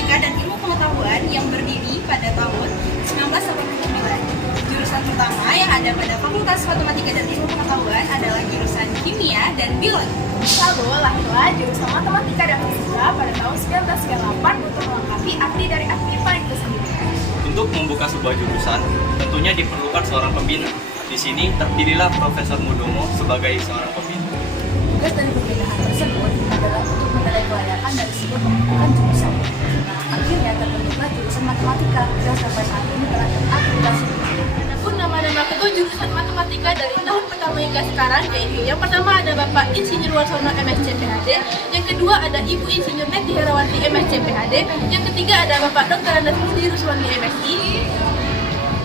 Matematika dan Ilmu Pengetahuan yang berdiri pada tahun 1989. Jurusan pertama yang ada pada Fakultas Matematika dan Ilmu Pengetahuan adalah jurusan Kimia dan Biologi. Lalu lahirlah jurusan Matematika dan Fisika pada tahun 1998 untuk melengkapi arti dari aktiva itu sendiri. Untuk membuka sebuah jurusan, tentunya diperlukan seorang pembina. Di sini terpilihlah Profesor Mudomo sebagai seorang pembina. Tugas dari pembinaan tersebut adalah untuk menilai kelayakan dari sebuah pembentukan jurusan. Akhirnya terbentuklah jurusan Matematika yang sampai saat ini telah terakreditasi. Adapun nama dan kedua jurusan Matematika dari tahun pertama hingga sekarang yaitu yang pertama ada Bapak Insinyur Warsono MSc PhD, yang kedua ada Ibu Insinyur Neti Herawati MSc PhD, yang ketiga ada Bapak Dr. Andes Rudi Ruswandi MSI.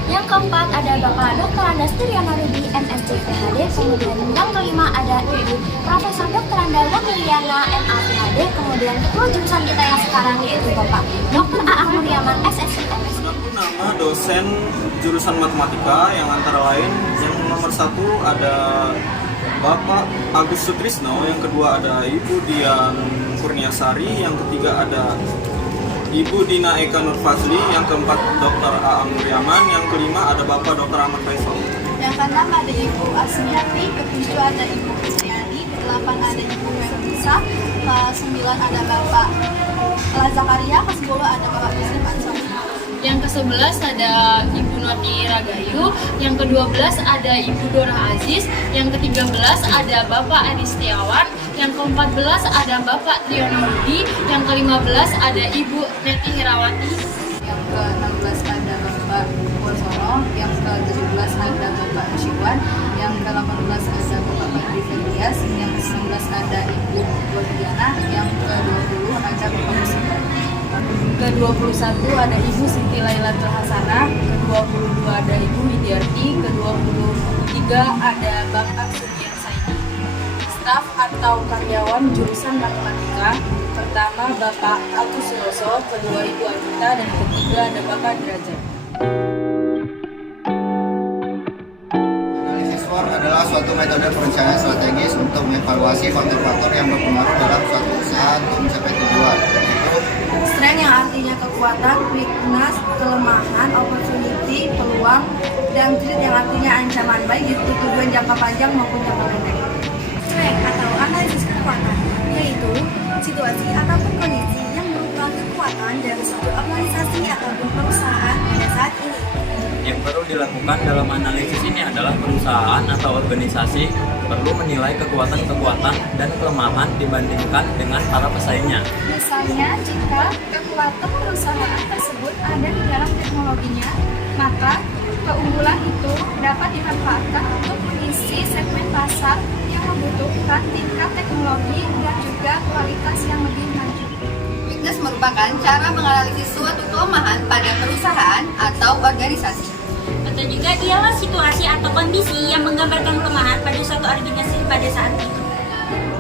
Yang keempat ada Bapak Dr. Andes Triana Rudi MSc PhD, kemudian yang kelima ada Ibu Profesor Dr. Anda Liliana MA PhD, kemudian ketua jurusan kita yang sekarang yaitu Bapak Dr. Aang Nuryaman SSC MSc. Nama dosen jurusan Matematika yang antara lain yang nomor 1 ada Bapak Agus Sutrisno, yang kedua ada Ibu Dian Kurniasari, yang ketiga ada Ibu Dina Eka Nurfazli, yang keempat Dr. Aang Nuryaman, yang kelima ada Bapak Dr. Ahmad Faisal. Yang keenam ada Ibu Asmiati, ketujuh ada Ibu Kristiani, kedelapan ada Ibu Melisa, ke-9 ada Bapak Zakaria, ke-10 ada Bapak Muslim Ansori. Yang ke-11 ada Ibu Noti Ragayu, yang ke-12 ada Ibu Dora Aziz, yang ke-13 ada Bapak Adi Setiawan, yang ke-14 ada Bapak Triyono Rudi, yang ke-15 ada Ibu Neti Herawati. Yang ke-16 ada Bapak Warsono, yang ke-17 ada Bapak Musyiwan, yang ke-18 ada Bapak Fadli Ferdias, yang ke-19 ada Ibu Gordiana, yang ke-20 ada Bapak Musyiwan. Ke-21 ada Ibu Siti Lailatul Hasanah, ke-22 ada Ibu Widiarti, ke-23 ada Bapak Sudian Saidi. Staf atau karyawan jurusan Matematika, pertama Bapak Agus Suroso, kedua Ibu Anita, dan ketiga ada Bapak Derajat. Analisis SWOT adalah suatu metode perencanaan strategis untuk mengevaluasi faktor-faktor yang berpengaruh dalam suatu usaha untuk mencapai tujuan. Strength yang artinya kekuatan, weakness, kelemahan, opportunity, peluang, dan threat yang artinya ancaman baik itu tujuan jangka panjang maupun jangka pendek. Strength atau analisis kekuatan yaitu situasi ataupun kondisi yang merupakan kekuatan dari suatu organisasi ataupun perusahaan pada saat ini. Yang perlu dilakukan dalam analisis ini adalah perusahaan atau organisasi perlu menilai kekuatan-kekuatan dan kelemahan dibandingkan dengan para pesaingnya. Misalnya, jika kekuatan perusahaan tersebut ada di dalam teknologinya, maka keunggulan itu dapat dimanfaatkan untuk mengisi segmen pasar yang membutuhkan tingkat teknologi dan juga kualitas yang lebih maju. Weakness merupakan cara menganalisis suatu kelemahan pada perusahaan atau organisasi. Atau juga ialah situasi atau kondisi yang menggambarkan kelemahan pada suatu organisasi pada saat itu.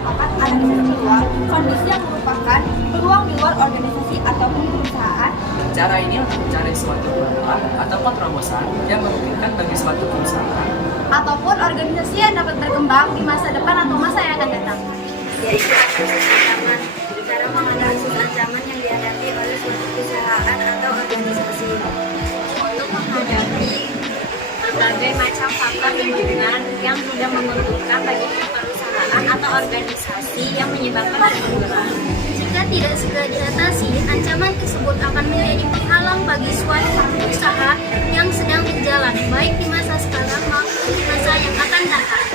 Ada peluang, kondisi yang merupakan peluang di luar organisasi ataupun perusahaan. Cara ini untuk mencari suatu peluang atau terobosan yang memungkinkan bagi suatu perusahaan Ataupun organisasi yang dapat berkembang di masa depan atau masa yang akan datang. Yaitu ancaman, cara menganalisis ancaman yang dihadapi oleh suatu perusahaan atau organisasi untuk menghadapi berbagai macam faktor lingkungan yang sudah menguntungkan bagi perusahaan atau organisasi yang menyebabkan kerugian. Jika tidak segera diatasi, ancaman tersebut akan menjadi penghalang bagi suatu usaha yang sedang berjalan, baik di masa sekarang maupun di masa yang akan datang.